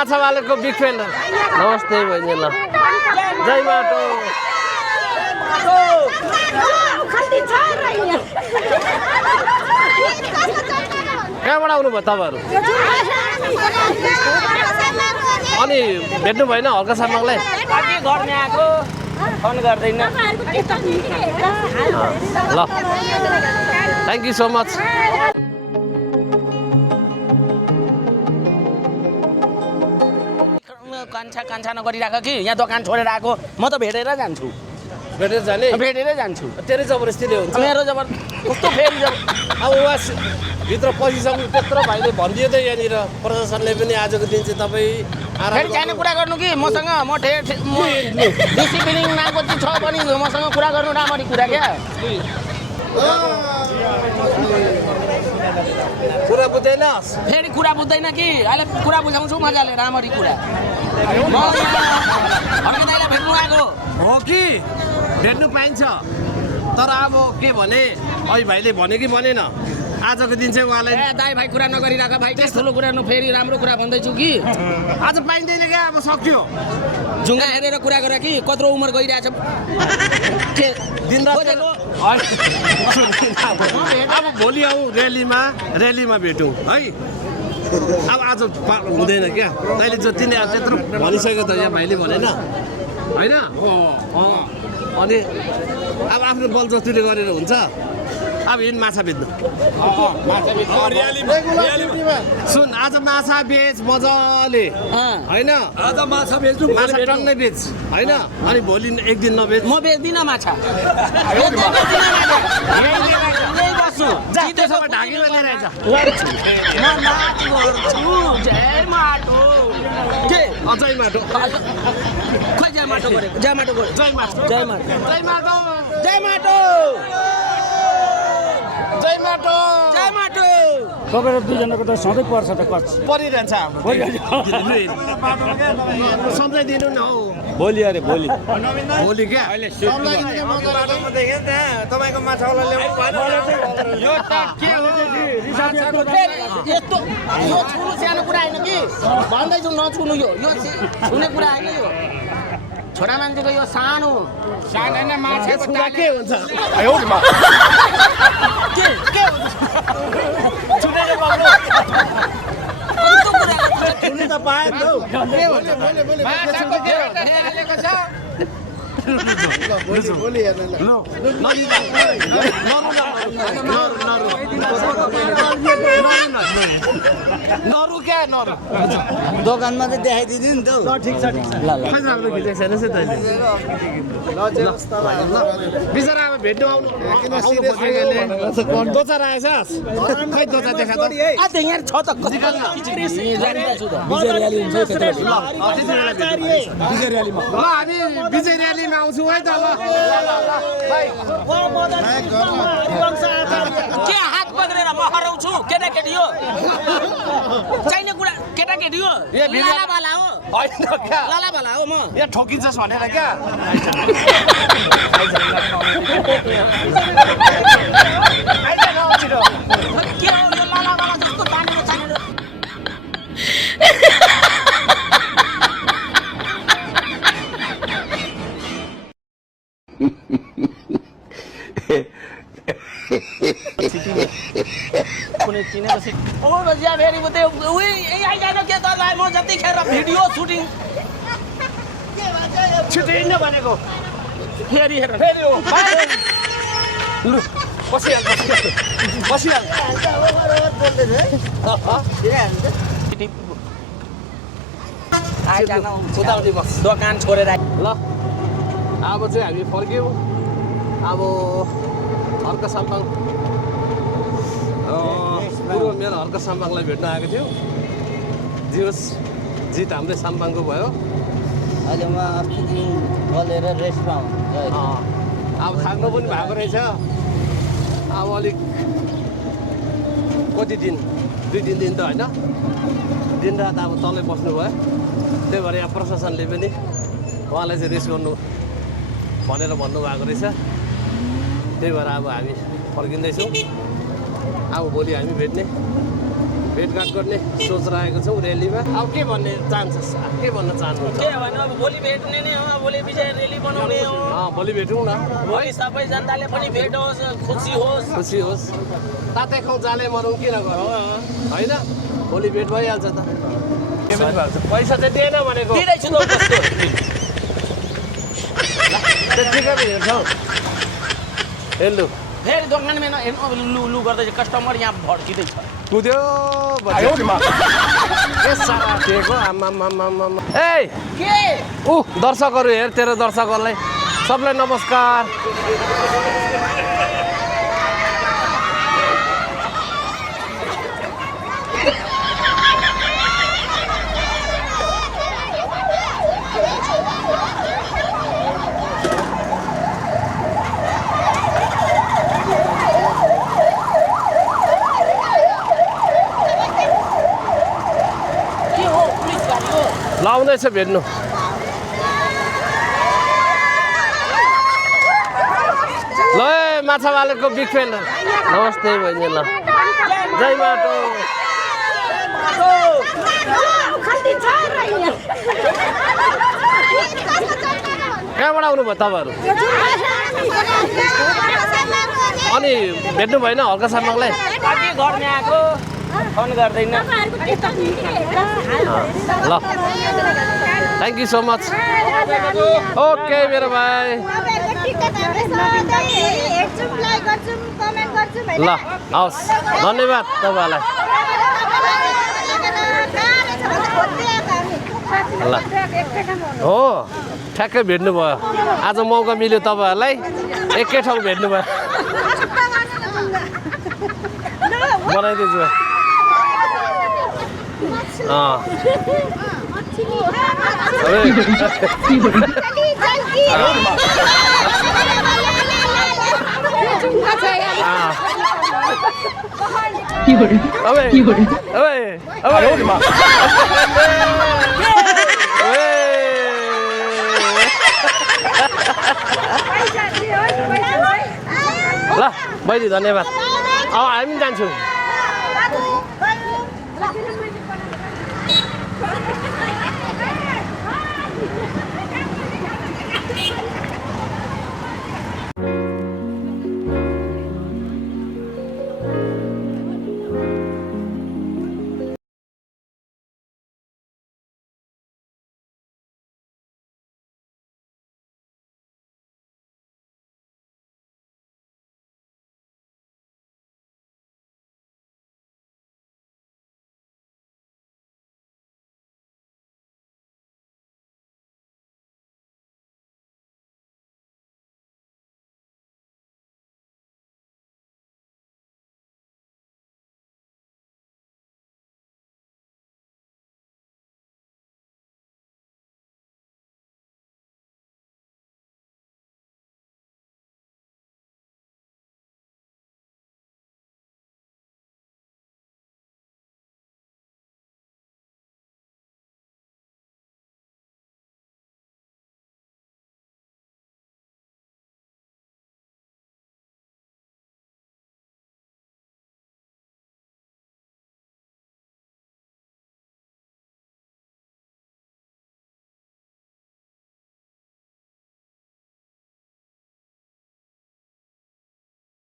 माछावालेको big fan नमस्ते बहिनी ल जय माटो कहाँबाट आउनुभयो तपाईँहरू अनि भेट्नु भएन हल्का सामाङलाई गर्ने आएको फोन गर्दैन ल थ्याङ्क यू सो मच कान्छा नगरिराख कि यहाँ दोकान छोडेर आएको म त भेटेर जान्छु भेटेर जाने भेटेरै जान्छु तेरै जबरजस्तीले हुन्छ मेरो जबर कस्तो फेरि जब अब उहाँ भित्र पसिसक्नु त्यत्रो भाइले भनिदियो त यहाँनिर प्रशासनले पनि आजको दिन चाहिँ तपाईँ फेरि जाने कुरा गर्नु कि मसँग म डिसिप्लिन नामको चाहिँ छ पनि मसँग कुरा गर्नु राम्ररी कुरा क्या कुरा बुझ्दैन फेरि कुरा बुझ्दैन कि अहिले कुरा बुझाउँछु मजाले राम्ररी कुरा म हर्के दाइलाई भेट्नु आएको हो कि भेट्नु पाइन्छ तर अब के भने अहिले भाइले भने कि भनेन आजको दिन चाहिँ उहाँलाई दाइ भाइ कुरा नगरिराख भाइ त्यस ठुलो कुरा फेरि राम्रो कुरा भन्दैछु कि आज पाइँदैन क्या अब सक्यो झुङ्गा हेरेर कुरा गर कि कत्रो उमेर गइरहेछ के दिन अब भोलि आऊ र्यालीमा भेटौँ है अब आज हुँदैन क्या तैँले जति नै त्यत्रो भनिसक्यो त यहाँ भाइले भनेन होइन अनि अब आफ्नो बल जतिले गरेर हुन्छ अब हिँड माछा बेच्नु सुन आज माछा बेच मजाले होइन आज माछा बेच्नु माछा टन्नै बेच होइन अनि भोलि एक दिन नबेच म बेच्दिनँ माछा ढाकीमा लिएर आइज जय माटो के जय माटो खोइ जय माटो गरेको जय माटो गरेको जय माटो जय माटो जय माटो जय माटो जय माटो जय माटो तपाईहरु दुईजनाको त सधैँ पर्छ त कच परिरहन्छ सम्झाइदिनु न हौ भोलि अरे भोलि भोलि क्या तपाईँको माछावाला ल्याउनु भएन यो त के हो यस्तो यो छुनु सानो कुरा होइन कि भन्दैछु नछुनु यो छुने कुरा होइन यो छोरा मान्छेको यो सानो सानो माछाको के हुन्छ के छुने त पाए त हौ माछाको के हालेको छ नरु क्या नरु दोकानमा चाहिँ देखाइदिनु नि त ठिक छ बिचरा अब भेट्नु आउनु दोचा रहेछ खै दोचा देखा त यहाँ छ त ल हामी विजय र्यालीमा आउँछौँ है त ल के हात पक्रेर म हराउँछु केटाकेटी हो चाहिने कुरा केटाकेटी हो लालाबाला हो लालाबाला हो म यहाँ ठोकिन्छस् भनेर क्या के हो यो लालाबाला जस्तो तानेर तानेर कुनै चिनेपछि ओ बजिया फेरि म त्यो उही आइजान के दलाई म जतिखेर भिडियो सुटिङ छिटै न भनेको फेरि हेर फेरि हो लु बसिहाल आइजान उताउति बस दोकान छोडेर ल अब चाहिँ हामी फर्क्यौँ अब हर्क साम्बाङ पूर्व मेरो हर्क साम्बाङलाई भेट्न आएको थियो जियोस् जित हाम्रै साम्बाङको भयो अहिले म अस्ति दिन बोलेर रेस्टमा हुनुहुन्छ अब थाक्नु पनि भएको रहेछ अब अलिक कति दिन 2-3 दिन त होइन दिनरात अब तलै बस्नुभयो त्यही भएर यहाँ प्रशासनले पनि उहाँलाई चाहिँ रेस्ट गर्नु भनेर भन्नुभएको रहेछ त्यही भएर अब हामी फर्किँदैछौँ अब भोलि हामी भेटघाट गर्ने सोच राखेको छौँ रेलीमा अब के भन्ने चाहन्छस् के भन्न चाहनुहुन्छ के भने अब भोलि भेट्ने नै हो भोलि विजय रेली बनाउने हो भोलि भेटौँ न भोलि सबै जनताले पनि भेटोस् खुसी होस् खुसी होस् ताते खाउँ जाले मरौँ किन गरौँ होइन भोलि भेट भइहाल्छ त पैसा चाहिँ दिएन भनेको दिँदैछु त कस्तो त्यतिकै पो हेर्छौ हेर्नु फेरि दोकानमा हेर्नु लु लु गर्दैछ कस्टमर यहाँ भड्किँदैछ कुद्यो के सारा दिएको आम्मामामामा ए के दर्शकहरू हेर तेरो दर्शकहरूलाई सबलाई नमस्कार लाउँदैछ भेट्नु ल माछा मालिकको बिग फ्यान नमस्ते बहिनी ल जय माटो कहाँबाट आउनुभयो तपाईँहरू अनि भेट्नु भएन हल्का सामाङलाई के गर्ने आएको फोन गर्दैन ल thank you so much okay मेरो भाइ ल हवस् धन्यवाद तपाईँहरूलाई ल हो ठ्याक्कै भेट्नुभयो आज मौका मिल्यो तपाईँहरूलाई एकै ठाउँ भेट्नुभयो बनाइदिन्छु ल बहिनी धन्यवाद अब हामी जान्छौँ